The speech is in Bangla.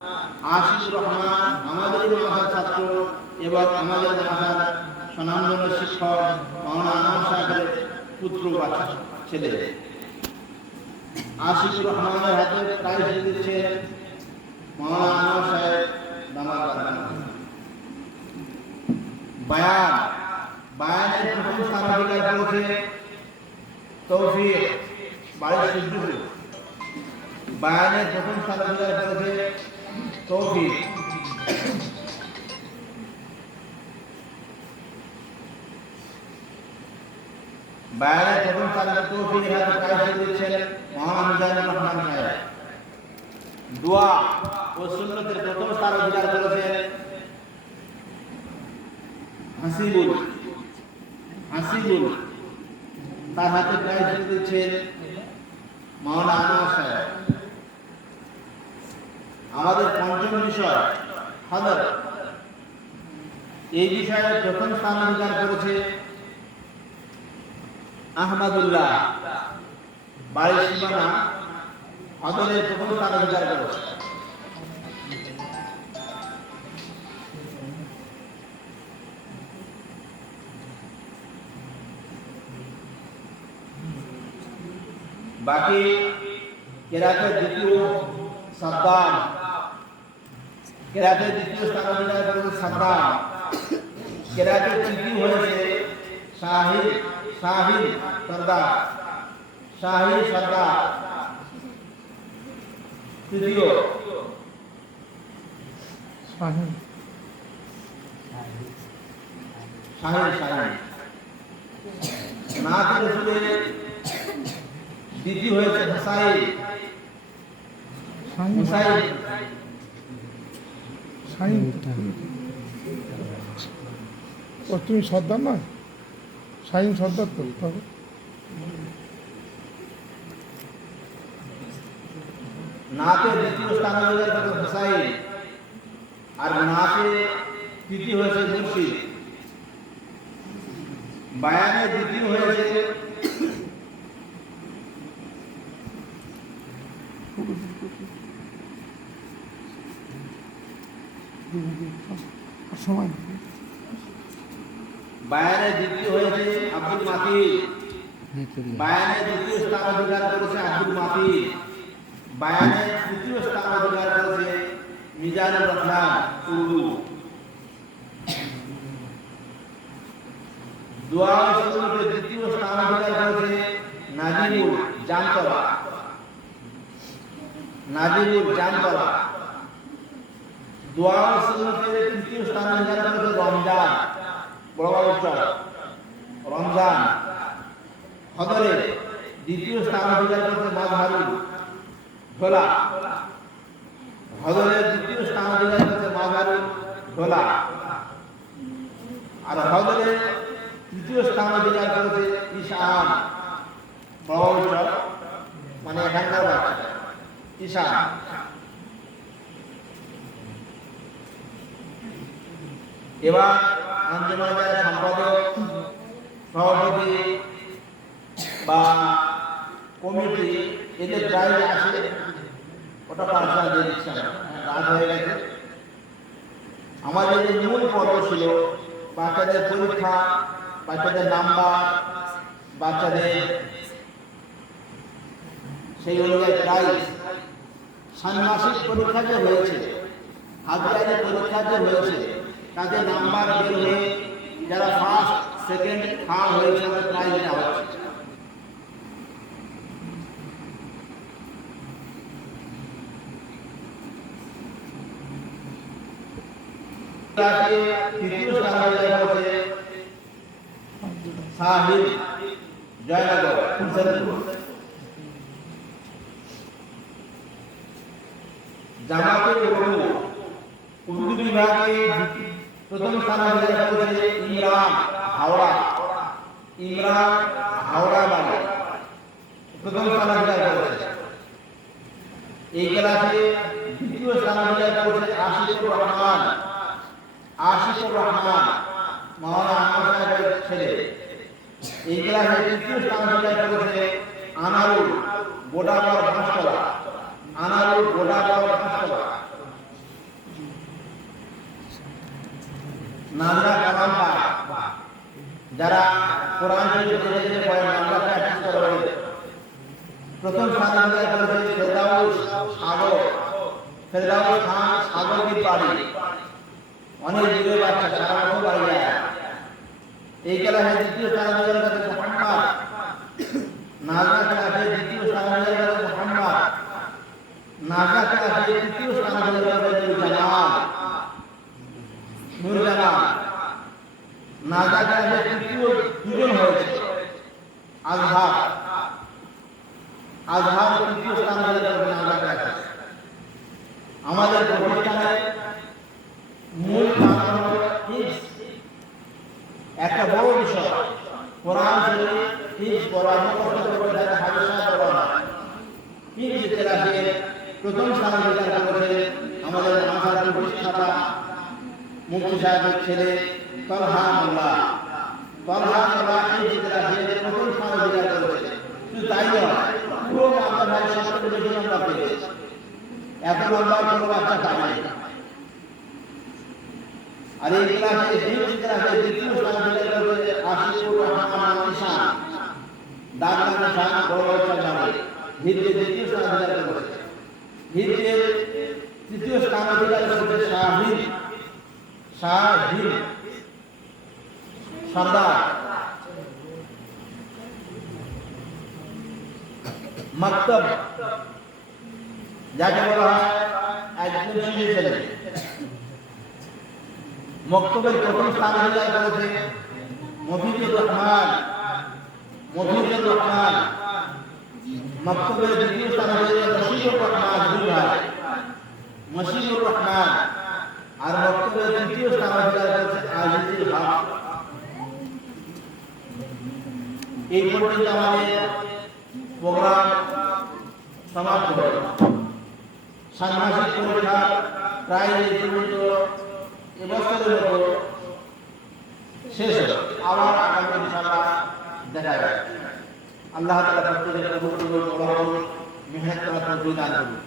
আশিকুর রহমান আমাদের মাদ্রাসার ছাত্র এবং আমাদের মাদ্রাসার স্বনামধন্য শিক্ষক মাওলানা আনোয়ার সাহেবের পুত্র বাচ্চা ছেলে। আশিকুর রহমানের হাতে প্রাইজ দিচ্ছে মাওলানা আনোয়ার সাহেব দামাত বারকাত। বায়ানের প্রথম স্থান অধিকার করেছে তৌফিক বাড়ির সিদ্ধুপুর। বায়ানের প্রথম স্থান অধিকার করেছে তৌফিক। বায়ানের প্রথম স্থানে তৌফিকের হাতে প্রাইজ দিচ্ছেন মাওলানা মিজানুর রহমান সাহেব। দোয়া ও সুন্নতের প্রথম স্থান অধিকার করেছেন হাসিবুল, তার হাতে প্রাইজ দিচ্ছেন মাওলানা আনোয়ার সাহেব। আমাদের পঞ্চম বিষয় হযরত, এই বিষয়ে প্রথম স্থান অধিকার করেছে আহমদুল্লাহ বাড়ির সীমানা হযরতের প্রথম স্থান অধিকার করেছে। বাকি কেরাতের দ্বিতীয় সাদ্দাম, কেরাতের দ্বিতীয় স্থান অধিকার করেছে সাদ্দাম। কেরাতের তৃতীয় হয়েছে শাহিদ সরদার তৃতীয়। নাতের রসুলের দ্বিতীয় হয়েছে তুমি সর্দার নয়, শাহিন সর্দার তো তবে নাতের দ্বিতীয় স্থান অধিকার করেছে হুসাইন, আর নাতে তৃতীয় হয়েছে মুর্শিদ। বায়ানের দ্বিতীয় হয়েছে বায়ানের দ্বিতীয় হয়েছে আব্দুল মাতিন। বায়ানের দ্বিতীয় স্থান অধিকার করেছে আব্দুল মাতিন। বায়ানের তৃতীয় স্থান অধিকার করেছে মিজানুর রহমান উর্দু। দোয়া ও সুন্নতের দ্বিতীয় স্থান অধিকার করেছে নাজিমুল জামতলা। দোয়া ও সুন্নতের তৃতীয় স্থান অধিকার করেছে রমজান রমজান। হযরের দ্বিতীয় স্থান অধিকার করেছে মাজহারুল ঢোলা। হযরের দ্বিতীয় স্থান অধিকার করেছে মাজহারুল ঢোলা। আর হযরের তৃতীয় স্থান অধিকার করেছে ঈশান বড়বাবুচর, মানে এখানকার বাচ্চা ঈশান। এবার আঞ্জুমানের সম্পাদক, সভাপতি বা কমিটি এদের প্রাইজ আসে, ওটা পার্সোনাল দিয়ে দিচ্ছেন, রাত হয়ে গেছে। আমাদের যে মূল পর্ব ছিল বাচ্চাদের পরীক্ষা, বাচ্চাদের নাম্বার, বাচ্চাদের সেই অনুযায়ী প্রাইজ, ষান্মাসিক পরীক্ষা যে হয়েছে, হাজিরাদের পরীক্ষা যে হয়েছে, তাদের নাম্বার বের হয়ে যারা ফার্স্ট সেকেন্ড থার্ড হয়েছে তাদের প্রাইজ দেওয়া হচ্ছে। তৃতীয় স্থান অধিকার করেছে সাহিদ জয়নগর হুসেনপুর। জামাতের উর্দু বিভাগে প্রথম স্থান অধিকার করেছে ইমরান হাওড়া বাড়ি প্রথম স্থান অধিকার করেছে। এই ক্লাসে দ্বিতীয় স্থান অধিকার করেছে আশিকুর রহমান মাওলানা আনোয়ার সাহেবের ছেলে। এই ক্লাসে তৃতীয় স্থান অধিকার করেছে আনারুল গোডাবর হাসপাতাল। নাজরা কালাম পাক যারা কোরআন শরীফ জেনে পড়ে নাজরা প্র্যাকটিস করে প্রথম স্থান অধিকার করেছে ফেরদাউস সাগর। ফেরদাউস খান সাগরকে বাড়ি অনেক দূরে বাচ্চা সারা বছর বাড়ি যায়। এই ক্লাসে দ্বিতীয় স্থান অধিকার করেছে মোহাম্মদ। নাজরা ক্লাসে দ্বিতীয় স্থান অধিকার করেছে মোহাম্মদ। নাজরা ক্লাসে তৃতীয় স্থান অধিকার করেছে নূরজামান। নাজরা ক্লাসে তৃতীয় দুজন হয়েছে আজহার। আজহার তৃতীয় স্থান অধিকার করেছে নাজরা ক্লাসে। আমাদের প্রতিষ্ঠানের মূল কারণ হলো হিফজ। একটা বড় বিষয় কোরআন শরীফ হিফজ করা, মুখস্থ করে যারা হাদিস পড়া। হিফজ ক্লাসে প্রথম স্থান অধিকার করেছে আমাদের মাদ্রাসার প্রতিষ্ঠাতা মুফতি সাহেবের ছেলে তলহা মোল্লা। তলহা মোল্লা হিফজ ক্লাসে প্রথম স্থান অধিকার করেছে। শুধু তাই নয়, পুরো মাদ্রাসায় 70 বেশি নম্বর পেয়েছে। এত নম্বর কোনো বাচ্চা পায় না। আর এই ক্লাসে হিফজ ক্লাসে দ্বিতীয় স্থান অধিকার করেছে আশিকুর রহমান নিশান। দাদা নিশান বড় বাচ্চা জানে হিফজে দ্বিতীয় স্থান অধিকার করেছে। হিফজের তৃতীয় স্থান অধিকার করেছে শাহিদ সর্দার। মক্তব যাকে বলা হয় একজন শিশু ছেলে। মক্তবের প্রথম স্থান অধিকার করেছে মফিজুর রহমান। মক্তবের দ্বিতীয় স্থান অধিকার মশিদুর রহমান দুই ভাই মশিদুর রহমান। আর মক্তবের তৃতীয় স্থান অধিকার করেছে আজিজুল হক। এই পর্যন্ত আমাদের প্রোগ্রাম সমাপ্ত হল। ষান্মাসিক পরীক্ষা প্রায় এবছরের মতো শেষ হল। আবার আগামী ইনশাআল্লাহ দেখা যাবে। আল্লাহ তাআলা প্রত্যেকের উপর মেহনত করার তৌফিক দান করুন।